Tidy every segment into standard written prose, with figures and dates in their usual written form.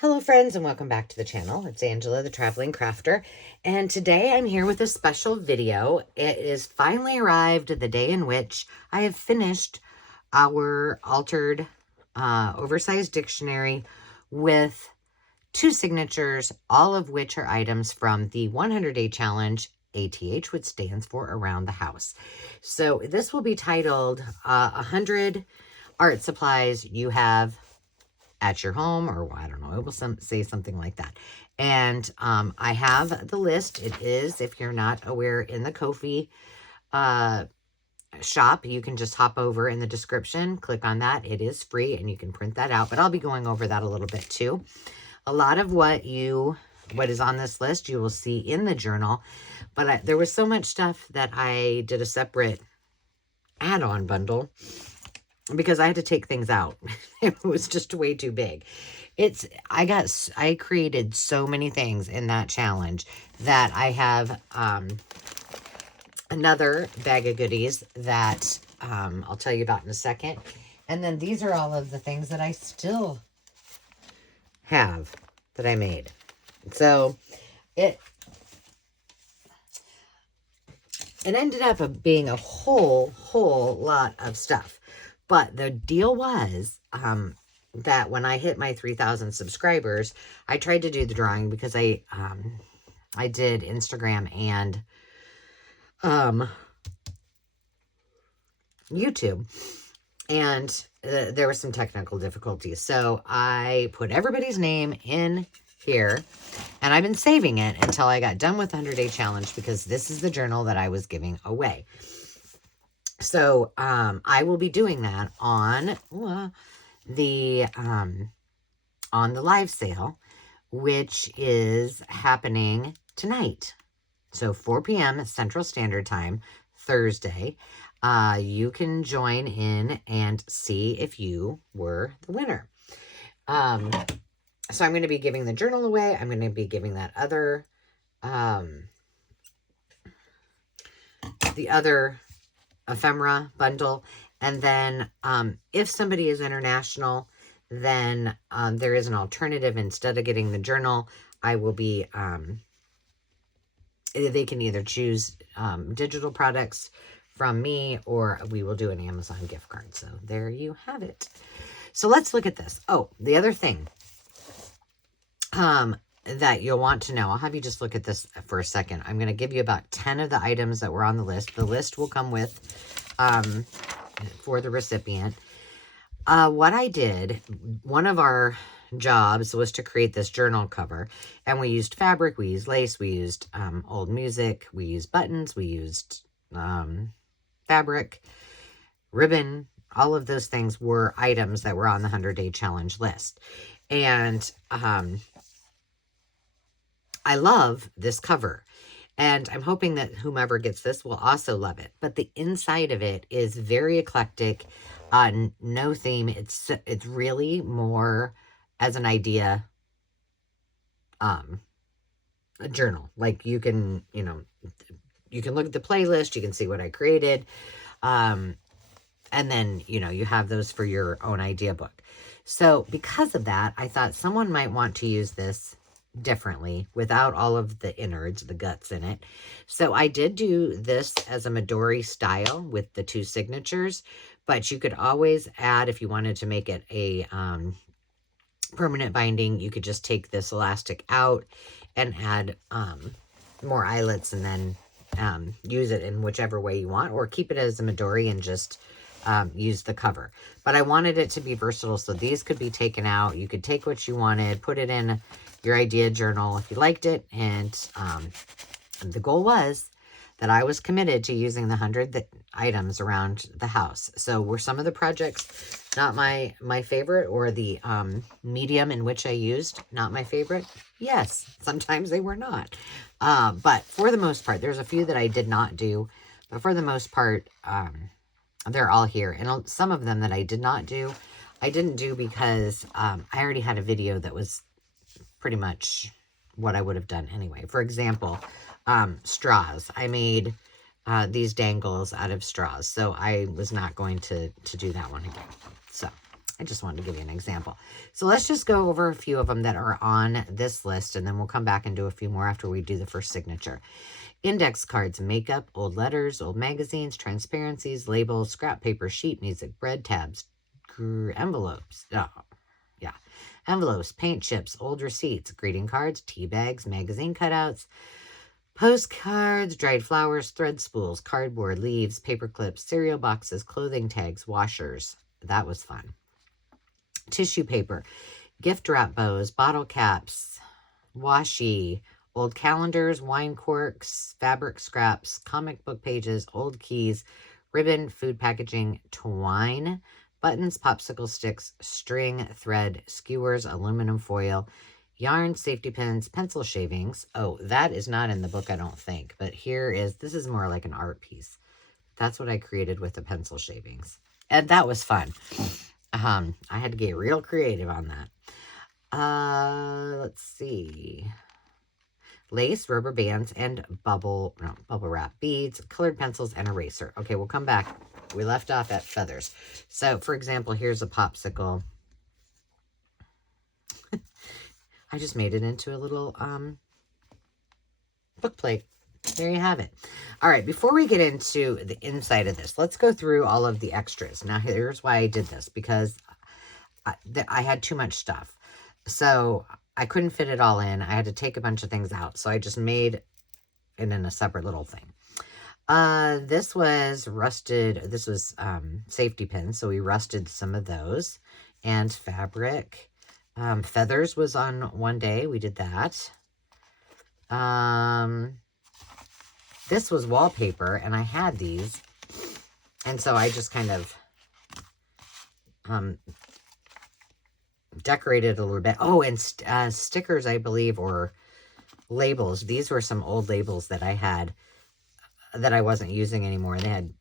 Hello friends and welcome back to the channel. It's Angela, the Traveling Crafter, and today I'm here with a special video. It is finally arrived, the day in which I have finished our altered oversized dictionary with 2 signatures, all of which are items from the 100-day challenge, ATH, which stands for Around the House. So this will be titled 100 art supplies you have at your home, or I don't know, it will say something like that. And I have the list. It is, if you're not aware, in the Ko-fi shop. You can just hop over in the description, click on that. It is free and you can print that out, but I'll be going over that a little bit too. A lot of what is on this list you will see in the journal, but there was so much stuff that I did a separate add-on bundle because I had to take things out. It was just way too big. I created so many things in that challenge that I have another bag of goodies that I'll tell you about in a second. And then these are all of the things that I still have that I made. So it ended up being a whole lot of stuff. But the deal was that when I hit my 3,000 subscribers, I tried to do the drawing because I did Instagram and YouTube. And there were some technical difficulties. So I put everybody's name in here. And I've been saving it until I got done with the 100-day challenge because this is the journal that I was giving away. So, I will be doing that on the live sale, which is happening tonight. So 4 p.m. Central Standard Time, Thursday. You can join in and see if you were the winner. So I'm going to be giving the journal away. I'm going to be giving that other, the other ephemera bundle. And then if somebody is international, then there is an alternative. Instead of getting the journal, I will be they can either choose digital products from me, or we will do an Amazon gift card. So there you have it. So let's look at this. Oh, the other thing that you'll want to know, I'll have you just look at this for a second. I'm going to give you about 10 of the items that were on the list. The list will come with, for the recipient. What I did, one of our jobs was to create this journal cover, and we used fabric, we used lace, we used old music, we used buttons, we used fabric, ribbon. All of those things were items that were on the 100-day challenge list. And I love this cover, and I'm hoping that whomever gets this will also love it. But the inside of it is very eclectic, no theme. It's really more as an idea, a journal. Like you can look at the playlist, you can see what I created, and then you have those for your own idea book. So because of that, I thought someone might want to use this differently without all of the innards, the guts in it. So I did do this as a Midori style with the 2 signatures, but you could always add, if you wanted to make it a permanent binding, you could just take this elastic out and add more eyelets and then use it in whichever way you want, or keep it as a Midori and just use the cover. But I wanted it to be versatile, so these could be taken out. You could take what you wanted, put it in your idea journal if you liked it, and the goal was that I was committed to using the 100 items around the house. So were some of the projects not my favorite, or the medium in which I used not my favorite? Yes, sometimes they were not. But for the most part, there's a few that I did not do, but for the most part, they're all here. And some of them that I did not do, I didn't do because I already had a video that was pretty much what I would have done anyway. For example, straws. I made these dangles out of straws, so I was not going to do that one again. So I just wanted to give you an example. So let's just go over a few of them that are on this list, and then we'll come back and do a few more after we do the first signature. Index cards, makeup, old letters, old magazines, transparencies, labels, scrap paper, sheet music, bread tabs, envelopes. Oh, yeah. Envelopes, paint chips, old receipts, greeting cards, tea bags, magazine cutouts, postcards, dried flowers, thread spools, cardboard, leaves, paper clips, cereal boxes, clothing tags, washers. That was fun. Tissue paper, gift wrap bows, bottle caps, washi, old calendars, wine corks, fabric scraps, comic book pages, old keys, ribbon, food packaging, twine, buttons, popsicle sticks, string, thread, skewers, aluminum foil, yarn, safety pins, pencil shavings. Oh, that is not in the book, I don't think. But this is more like an art piece. That's what I created with the pencil shavings. And that was fun. I had to get real creative on that. Let's see. Lace, rubber bands, and bubble wrap, beads, colored pencils, and eraser. Okay, we'll come back. We left off at feathers. So, for example, here's a popsicle. I just made it into a little book plate. There you have it. All right, before we get into the inside of this, let's go through all of the extras. Now, here's why I did this, because I had too much stuff. So I couldn't fit it all in. I had to take a bunch of things out. So I just made it in a separate little thing. This was rusted. This was safety pins. So we rusted some of those. And fabric. Feathers was on one day. We did that. This was wallpaper. And I had these. And so I just kind of decorated a little bit. Oh, and stickers, I believe, or labels. These were some old labels that I had that I wasn't using anymore. They had,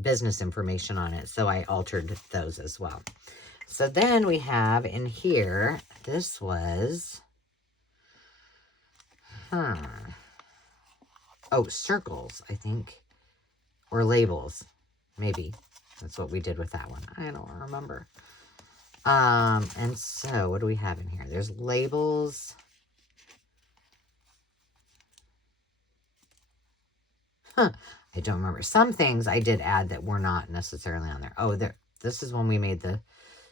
business information on it. So I altered those as well. So then we have in here, this was, circles, I think, or labels, maybe. That's what we did with that one. I don't remember. And so what do we have in here? There's labels. I don't remember. Some things I did add that were not necessarily on there. Oh, this is when we made the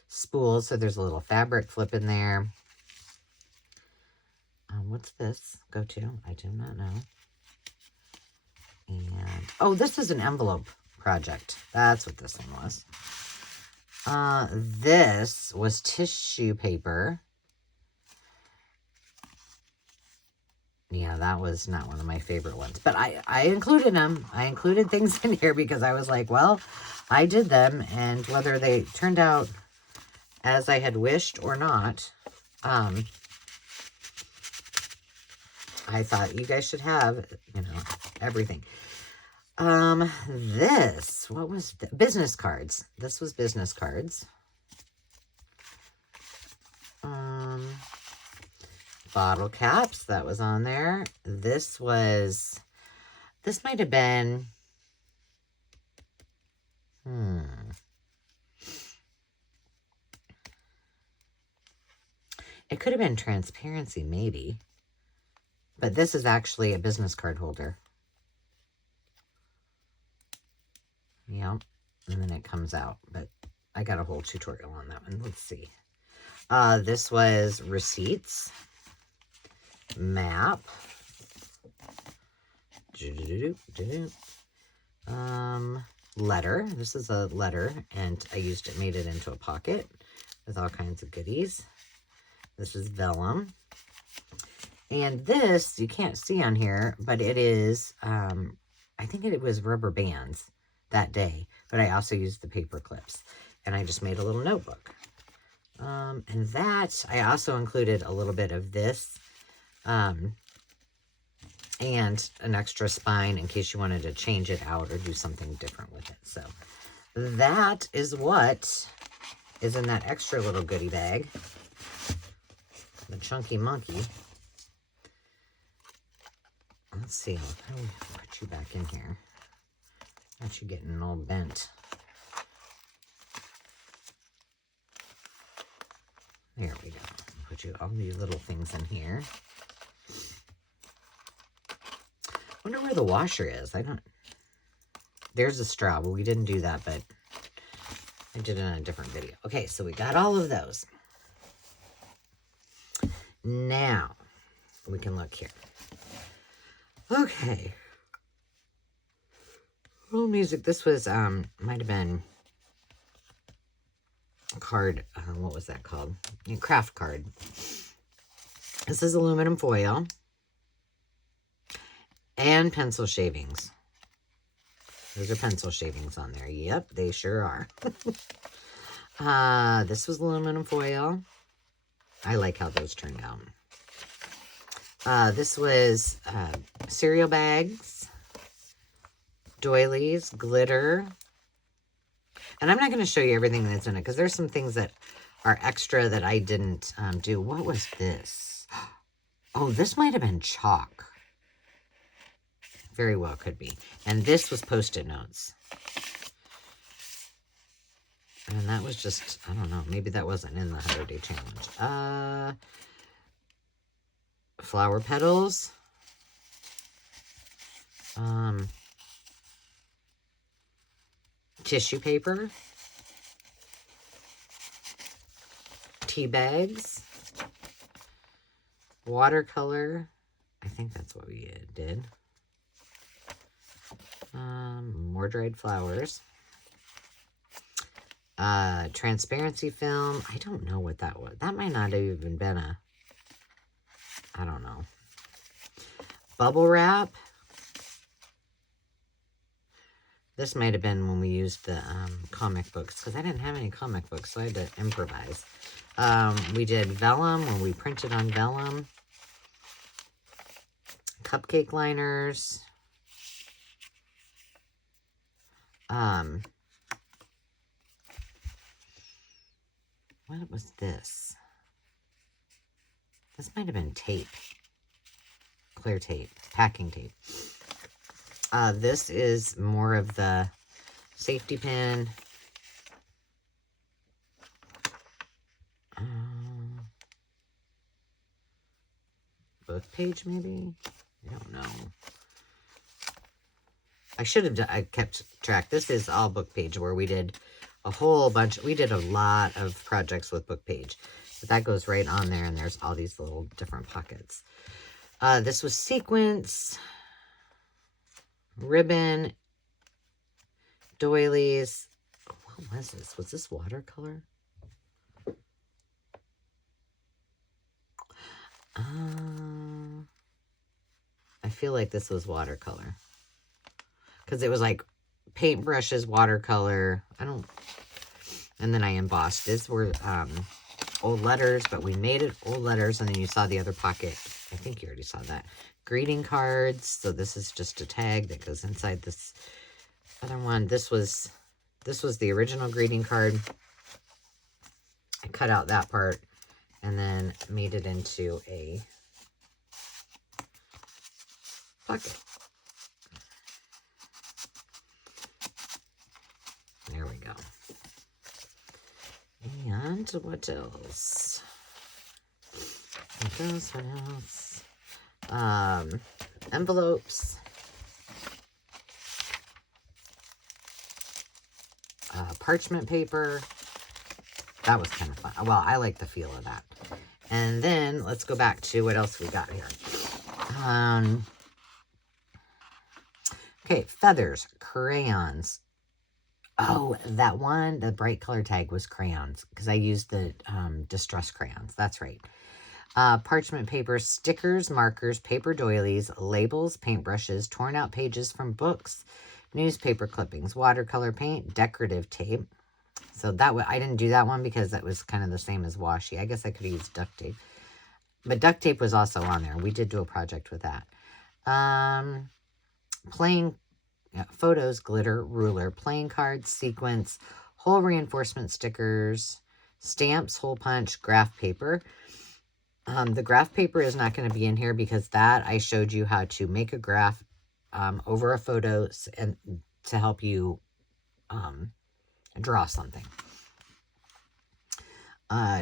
spools. So there's a little fabric flip in there. What's this go to? I do not know. And, this is an envelope project. That's what this one was. This was tissue paper. Yeah, that was not one of my favorite ones. But I included them. I included things in here because I was like, well, I did them. And whether they turned out as I had wished or not, I thought you guys should have, everything. What was business cards. This was business cards. Bottle caps, that was on there. This might have been, it could have been transparency, maybe. But this is actually a business card holder. Yep. And then it comes out. But I got a whole tutorial on that one. Let's see. This was receipts. Map. Letter. This is a letter. And I made it into a pocket with all kinds of goodies. This is vellum. And this, you can't see on here, but it is, I think it was rubber bands that day, but I also used the paper clips. And I just made a little notebook. And that, I also included a little bit of this, and an extra spine in case you wanted to change it out or do something different with it. So that is what is in that extra little goodie bag. The chunky monkey. Let's see, how do we put you back in here? Got you getting all bent. too. All these little things in here. I wonder where the washer is. I don't... There's a straw. Well, we didn't do that, but I did it in a different video. Okay, so we got all of those. Now, we can look here. Okay. Little music. This was, might have been card, what was that called? Craft card. This is aluminum foil and pencil shavings. Those are pencil shavings on there. Yep, they sure are. This was aluminum foil. I like how those turned out. This was cereal bags, doilies, glitter. And I'm not going to show you everything that's in it because there's some things that are extra that I didn't do. What was this? Oh, this might have been chalk. Very well could be. And this was Post-it notes. And that was just, I don't know, maybe that wasn't in the 100-day challenge. Flower petals. Tissue paper. Tea bags. Watercolor. I think that's what we did. More dried flowers. Transparency film. I don't know what that was. That might not have even been a... I don't know. Bubble wrap. This might have been when we used the comic books, because I didn't have any comic books, so I had to improvise. We did vellum when we printed on vellum. Cupcake liners. What was this? This might have been tape. Clear tape. Packing tape. This is more of the safety pin. Book page, maybe? I don't know. I should have done, I kept track. This is all book page where we did a whole bunch. We did a lot of projects with book page. But that goes right on there, and there's all these little different pockets. This was sequins, ribbon, doilies. What was this? Was this watercolor? I feel like this was watercolor. Because it was like paintbrushes, watercolor. And then I embossed. These were old letters, but we made it old letters. And then you saw the other pocket. I think you already saw that. Greeting cards. So this is just a tag that goes inside this other one. This was the original greeting card. I cut out that part and then made it into a pocket. There we go. And what else? What else? Envelopes. Parchment paper. That was kind of fun. Well, I like the feel of that. And then let's go back to what else we got here. Okay, feathers, crayons. Oh, that one, the bright color tag was crayons because I used the distress crayons. That's right. Parchment paper, stickers, markers, paper doilies, labels, paintbrushes, torn out pages from books, newspaper clippings, watercolor paint, decorative tape. So that I didn't do that one because that was kind of the same as washi. I guess I could have used duct tape. But duct tape was also on there. We did do a project with that. Playing photos, glitter, ruler, playing cards, sequence, hole reinforcement stickers, stamps, hole punch, graph paper. The graph paper is not going to be in here because that I showed you how to make a graph over a photo and to help you draw something.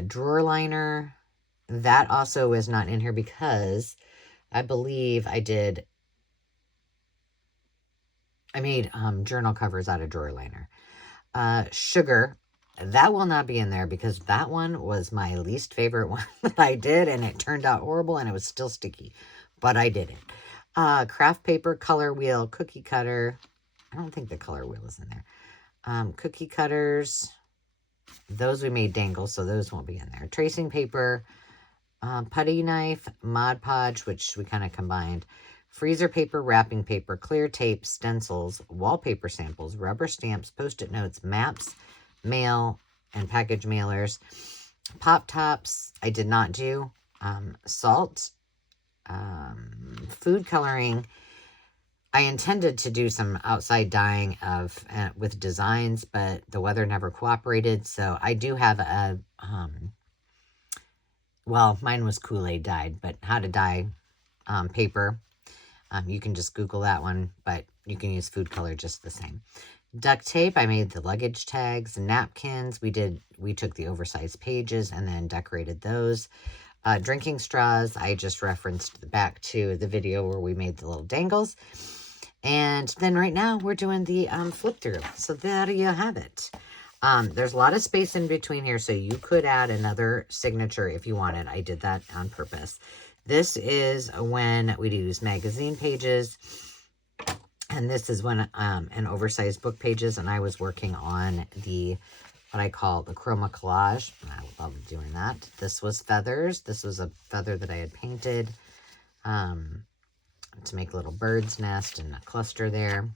Drawer liner, that also is not in here because I believe I made journal covers out of drawer liner. Sugar, that will not be in there because that one was my least favorite one that I did, and it turned out horrible, and it was still sticky, but I did it. Craft paper, color wheel, cookie cutter. I don't think the color wheel is in there. Cookie cutters, those we made dangle, so those won't be in there. Tracing paper, putty knife, Mod Podge, which we kind of combined. Freezer paper, wrapping paper, clear tape, stencils, wallpaper samples, rubber stamps, Post-it notes, maps, mail, and package mailers. Pop tops, I did not do. Salt, food coloring. I intended to do some outside dyeing with designs, but the weather never cooperated. So I do have a, well, mine was Kool-Aid dyed, but how to dye paper. You can just Google that one, but you can use food color just the same. Duct tape, I made the luggage tags. Napkins, we took the oversized pages and then decorated those. Drinking straws, I just referenced back to the video where we made the little dangles. And then right now we're doing the flip through. So there you have it. There's a lot of space in between here, so you could add another signature if you wanted. I did that on purpose. This is when we use magazine pages, and this is when an oversized book pages, and I was working on what I call the chroma collage. I love doing that. This was feathers. This was a feather that I had painted to make a little bird's nest and a cluster there.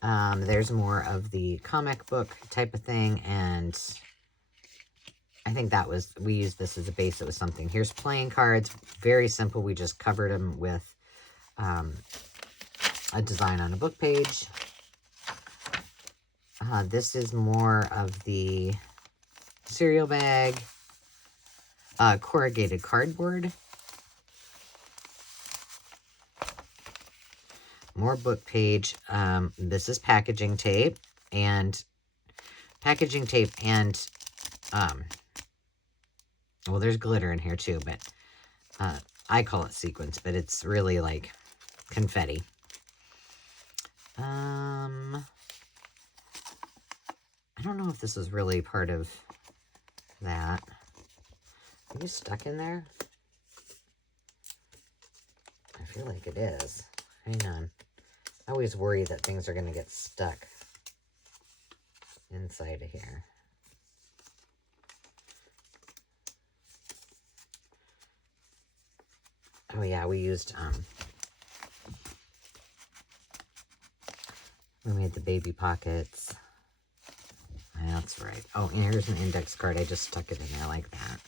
There's more of the comic book type of thing, and I think we used this as a base. It was something. Here's playing cards. Very simple. We just covered them with a design on a book page. This is more of the cereal bag. Corrugated cardboard. More book page. This is packaging tape and well, there's glitter in here too, but I call it sequins, but it's really like confetti. I don't know if this is really part of that. Are you stuck in there? I feel like it is. Hang on. I always worry that things are going to get stuck inside of here. Oh yeah, we used, we made the baby pockets. That's right. Oh, and here's an index card. I just stuck it in there like that.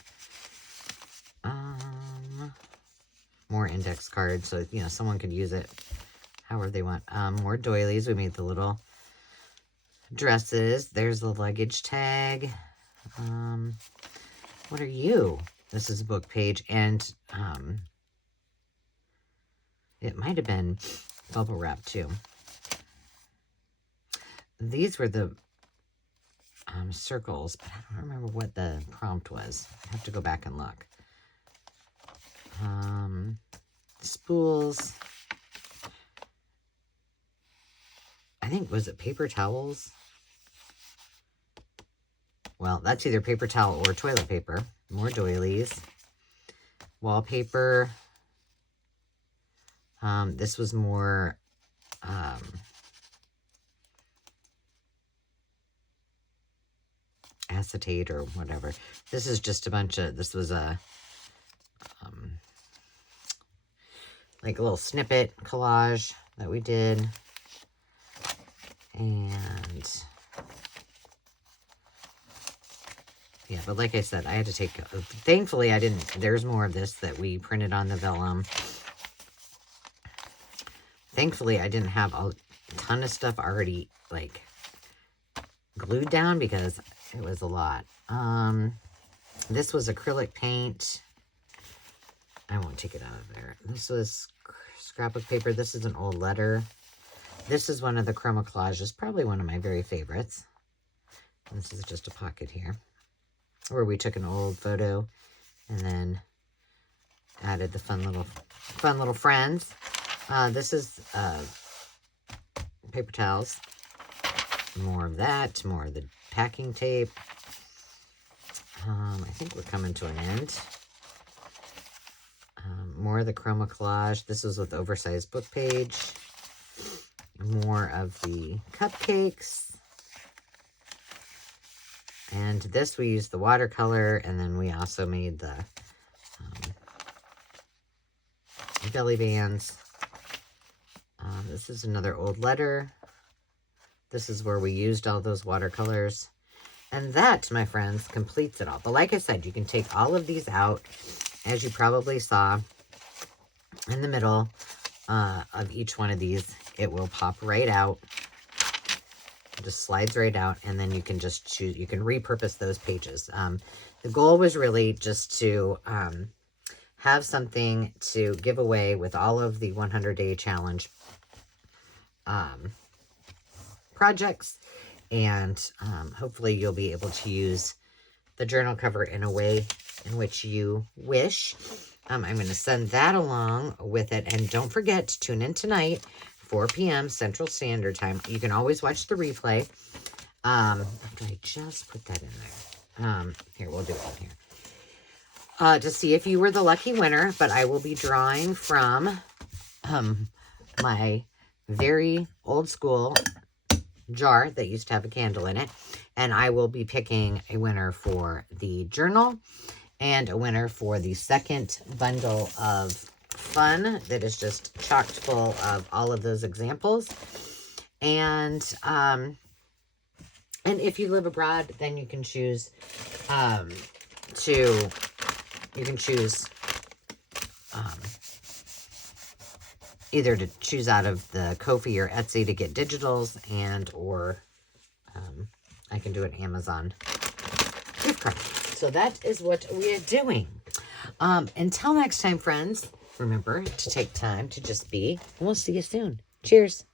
More index cards, so, you know, someone could use it however they want. More doilies. We made the little dresses. There's the luggage tag. What are you? This is a book page, and, it might have been bubble wrap too. These were the circles, but I don't remember what the prompt was. I have to go back and look. Spools. I think, was it paper towels? Well, that's either paper towel or toilet paper. More doilies. Wallpaper. This was more, acetate or whatever. This is just a bunch of, this was a, like a little snippet collage that we did. And yeah, but like I said, I had to take, thankfully I didn't, there's more of this that we printed on the vellum. Thankfully, I didn't have a ton of stuff already, like, glued down because it was a lot. This was acrylic paint. I won't take it out of there. This was scrapbook paper. This is an old letter. This is one of the chroma collages, probably one of my very favorites. This is just a pocket here, where we took an old photo And then added the fun little friends. This is paper towels. More of that. More of the packing tape. I think we're coming to an end. More of the chroma collage. This was with oversized book page. More of the cupcakes. And this we used the watercolor, and then we also made the belly bands. This is another old letter. This is where we used all those watercolors. And that, my friends, completes it all. But like I said, you can take all of these out, as you probably saw in the middle of each one of these. It will pop right out. It just slides right out, and then you can just choose. You can repurpose those pages. The goal was really just to have something to give away with all of the 100-day challenge projects, and hopefully you'll be able to use the journal cover in a way in which you wish. I'm going to send that along with it, and don't forget to tune in tonight, 4 p.m. Central Standard Time. You can always watch the replay. After I just put that in there. Here, we'll do it in here. To see if you were the lucky winner, but I will be drawing from my very old school jar that used to have a candle in it, and I will be picking a winner for the journal and a winner for the second bundle of fun that is just chocked full of all of those examples. And if you live abroad, then you can choose either to choose out of the Ko-fi or Etsy to get digitals, or I can do an Amazon gift card. So that is what we are doing. Until next time, friends, remember to take time to just be, and we'll see you soon. Cheers.